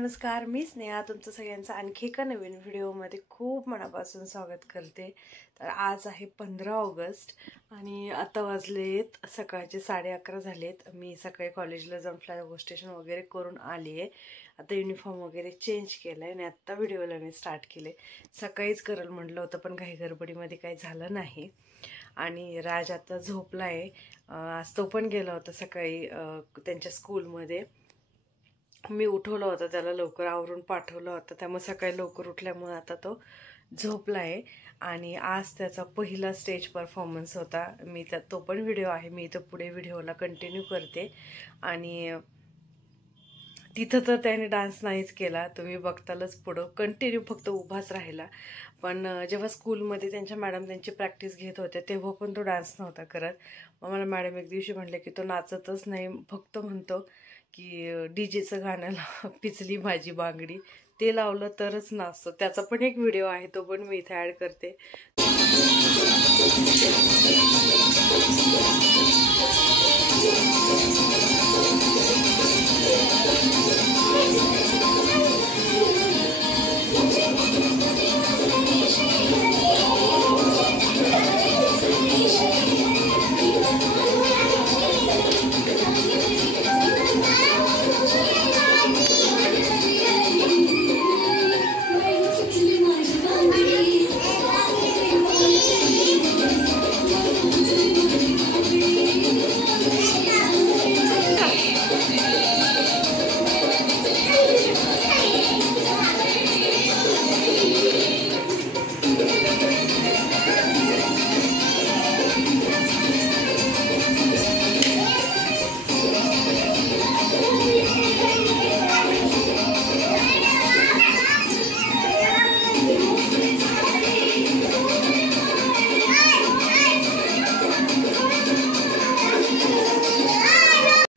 नमस्कार, मी स्नेहा तुमचं सगळ्यांचं आणखी एका नवीन व्हिडिओमध्ये खूप मनापासून स्वागत करते। तर आज आहे 15 ऑगस्ट आणि आता वाजलेत सकाळचे 11:30 झालेत। मी सकाळी कॉलेजला जाऊन फ्लाय स्टेशन वगैरे करून आली आहे। आता युनिफॉर्म वगैरे चेंज केलाय आणि आता व्हिडिओला मी स्टार्ट केले। सकाळीच करल म्हटलं होतं पण काही गडबडीमध्ये काही झालं नाही आणि राज आता झोपलाय। आज तो पण गेला होता सकाळी त्यांच्या स्कूलमध्ये। मी उठवलं होतं त्याला, लवकर आवरून पाठवलं होतं, त्यामुळे सकाळी लवकर उठल्यामुळे आता तो झोपलाय। आणि आज त्याचा पहिला स्टेज परफॉर्मन्स होता। मी त्यात तो पण व्हिडिओ आहे, मी इथं पुढे व्हिडिओला कंटिन्यू करते। आणि तिथं तर त्याने डान्स नाहीच केला, तुम्ही बघतालच पुढं कंटिन्यू फक्त उभाच राहिला। पण जेव्हा स्कूलमध्ये त्यांच्या मॅडम त्यांची प्रॅक्टिस घेत होते तेव्हा पण तो डान्स नव्हता करत। मग मला मॅडम एक दिवशी म्हटले की तो नाचतच नाही, फक्त म्हणतो की डीजेचं गाणं पिचली माझी बांगडी ते लावलं तरच नाचतो। त्याचा पण एक व्हिडिओ आहे, तो पण मी इथे ऍड करते।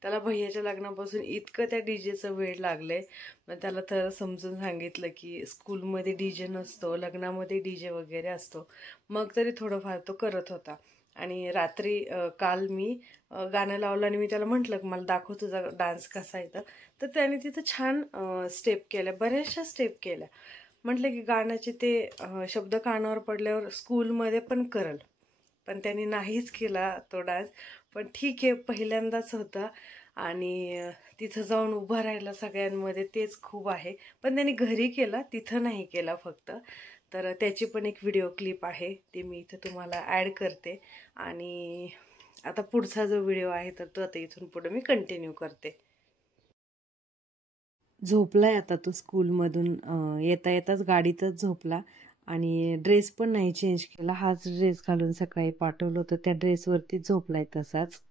त्याला भैयाच्या लग्नापासून इतकं त्या डीजेचं वेड लागलंय। मग त्याला तर समजून सांगितलं की स्कूलमध्ये डीजे नसतो, लग्नामध्ये डीजे वगैरे असतो, मग तरी थोडंफार तो करत होता। आणि रात्री काल मी गाणं लावलं आणि मी त्याला म्हटलं की मला दाखव तुझा डान्स कसा आहे। तर त्याने तिथं छान स्टेप केल्या, बऱ्याचशा स्टेप केल्या। म्हटलं की गाण्याचे ते शब्द कानावर पडल्यावर स्कूलमध्ये पण करल, पण त्यांनी नाहीच केला तो डान्स। पण ठीक आहे, पहिल्यांदाच होता आणि तिथं जाऊन उभं राहिला सगळ्यांमध्ये, तेच खूप आहे। पण त्यांनी घरी केला, तिथं नाही केला फक्त। तर त्याची पण एक व्हिडिओ क्लिप आहे, ती मी इथं तुम्हाला ॲड करते। आणि आता पुढचा जो व्हिडिओ आहे तर तो आता इथून पुढे मी कंटिन्यू करते। झोपलाय आता तो स्कूलमधून येता येताच गाडीतच झोपला आणि ड्रेस पण नाही चेंज केला, हाच ड्रेस घालून सकाळी पाठवलं होतं, त्या ड्रेसवरती झोपलाय तसाच।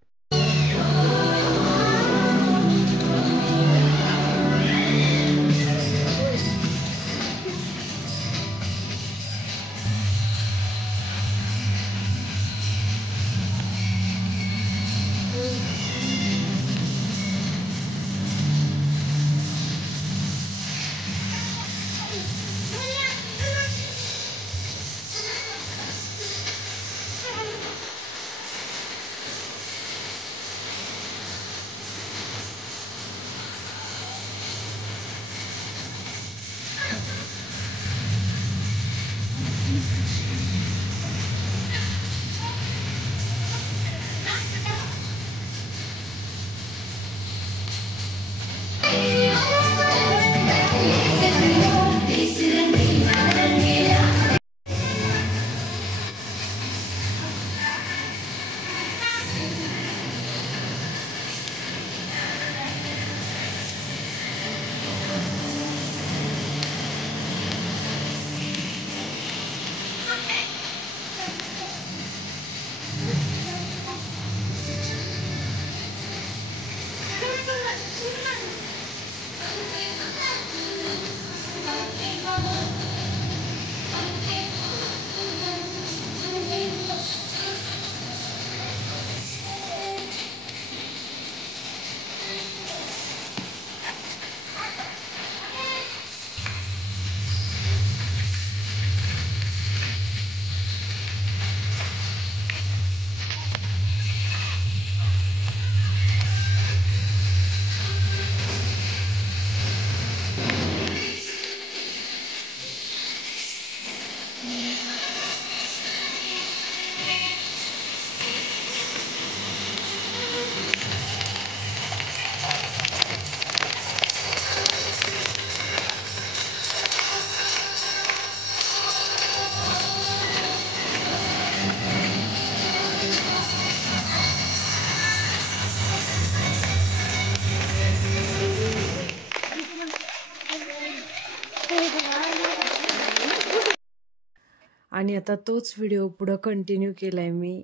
आणि आता तोच व्हिडिओ पुढं कंटिन्यू केलाय मी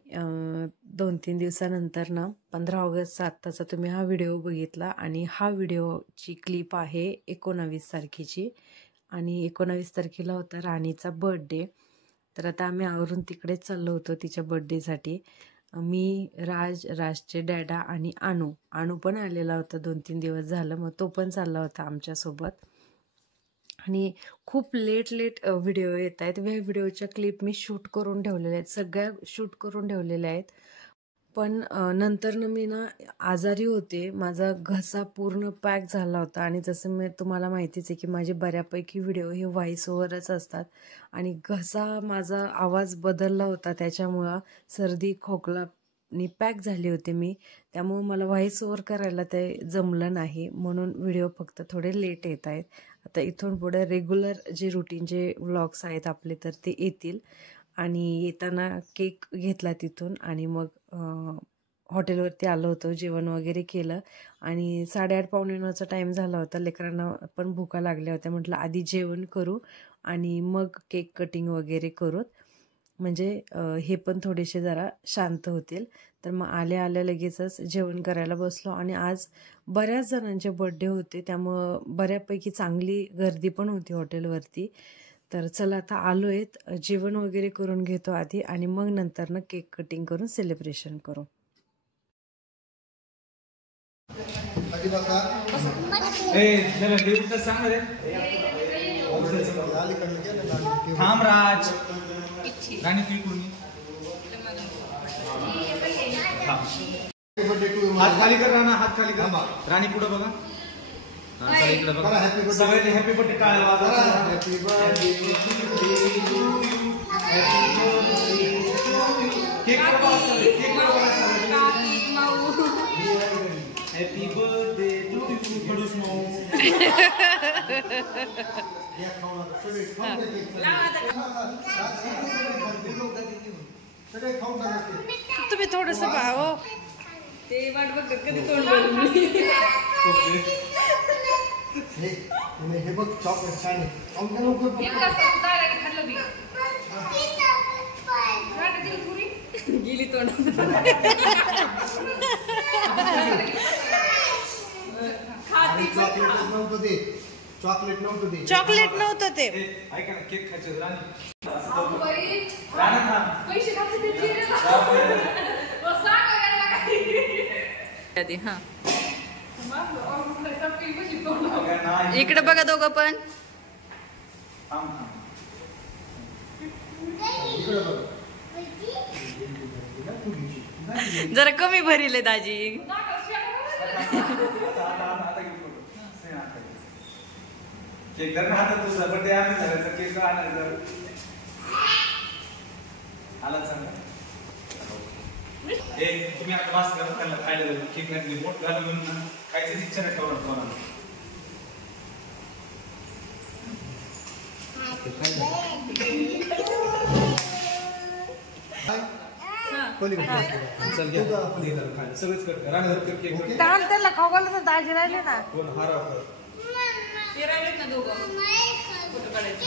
2-3 दिवसानंतर ना. 15 ऑगस्टचा आत्ताचा तुम्ही हा व्हिडिओ बघितला आणि हा व्हिडिओची क्लिप आहे 19 तारखेची आणि 19 तारखेला होता राणीचा बर्थडे. तर आता आम्ही आवरून तिकडेच चाललो होतो तिच्या बर्थडेसाठी. मी, राजचे डॅडा आणि आणू पण आलेला होता 2-3 दिवस झालं, मग तो पण चालला होता आमच्यासोबत. आणि खूप लेट व्हिडिओ येत आहेत. ह्या व्हिडिओच्या क्लिप मी शूट करून ठेवलेल्या आहेत, सगळ्या शूट करून ठेवलेल्या आहेत. पण नंतर मी ना आजारी होते, माझा घसा पूर्ण पॅक झाला होता आणि जसं मी तुम्हाला माहितीच आहे की माझे बऱ्यापैकी व्हिडिओ हे व्हॉइस ओव्हरच असतात आणि घसा माझा आवाज बदलला होता, त्याच्यामुळं सर्दी खोकला नी पॅक झाली होती मी, त्यामुळं मला व्हॉइस ओव्हर करायला ते जमलं नाही, म्हणून व्हिडिओ फक्त थोडे लेट येत आहेत. आता इथून पुढे रेग्युलर जे रुटीनचे व्लॉग्स आहेत आपले तर ते येतील. आणि येताना केक घेतला तिथून आणि मग हॉटेलवरती आलो होतो, जेवण वगैरे केलं आणि 8:30-9:15चा टाईम झाला होता. लेकरांना पण भुका लागल्या होत्या, म्हटलं आधी जेवण करू आणि मग केक कटिंग वगैरे करूत, म्हणजे हे पण थोडेसे जरा शांत होतील. तर मग आल्या लगेचच जेवण करायला बसलो आणि आज बऱ्याच जणांचे बर्थडे होते, त्यामुळं बऱ्यापैकी चांगली गर्दी पण होती हॉटेलवरती. तर चला आता आलोय, जेवण वगैरे करून घेतो आधी आणि मग नंतर ना केक कटिंग करून सेलिब्रेशन करू. थांब राज, राणी तू कोणी हात खाली कर, राणा हात खाली कर, राणी पुढे बघा, इकडे बघा, सगळ्यांनी हॅपी बर्थडे टाळ्या वाजवा. Happy birthday cake happy birthday to you खडूस माऊ. तुम्ही थोडस भाव ते वाट बघ कधी तोंड हे बघ चॉकलेट छान गेली तोंड. चॉकलेट नव्हतं ते. ऐका ना, केक खायचं राणी. इकडे बघा दोघं पण. जरा कमी भरीले दाजी. केक कर ना, तुझा बर्थडे आहे ना, केक आणायचं आला सांगा. तुम्ही आता वास करा, त्यांना खायला केक नाही मोठ घालून काहीतरी इच्छा नाही ठेवणार कोणाला. सगळेच कर, राणीधर कर केक. त्याला खाऊ घालून तर दाजी राहिले ना. कोण हारा ते राहिलेत ना दोघं फोटो काढायचे.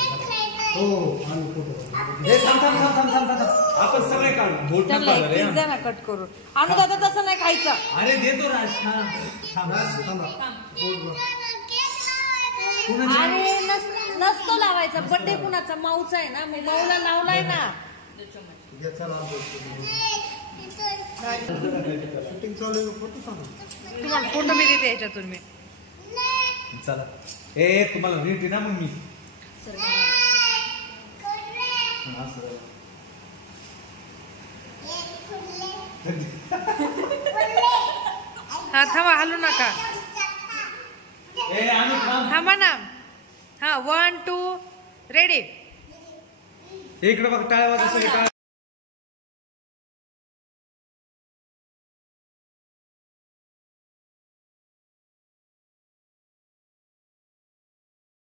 आपण सगळे काढू. द्या ना कट करून. आणू दादा तसं नाही खायचं. अरे देतो राज. अरे नसतो लावायचा, बर्थडे कुणाचा माऊचा आहे ना, मग माऊला लावलाय ना. तुम्हाला फोटो मी देते याच्यातून मी. चला तुम्हाला भेटते ना मग मी. हा थांबा, हलू नका, थांबा ना. हा 1 2 रेडी. इकडे बघ, टाळ्या वाजवा.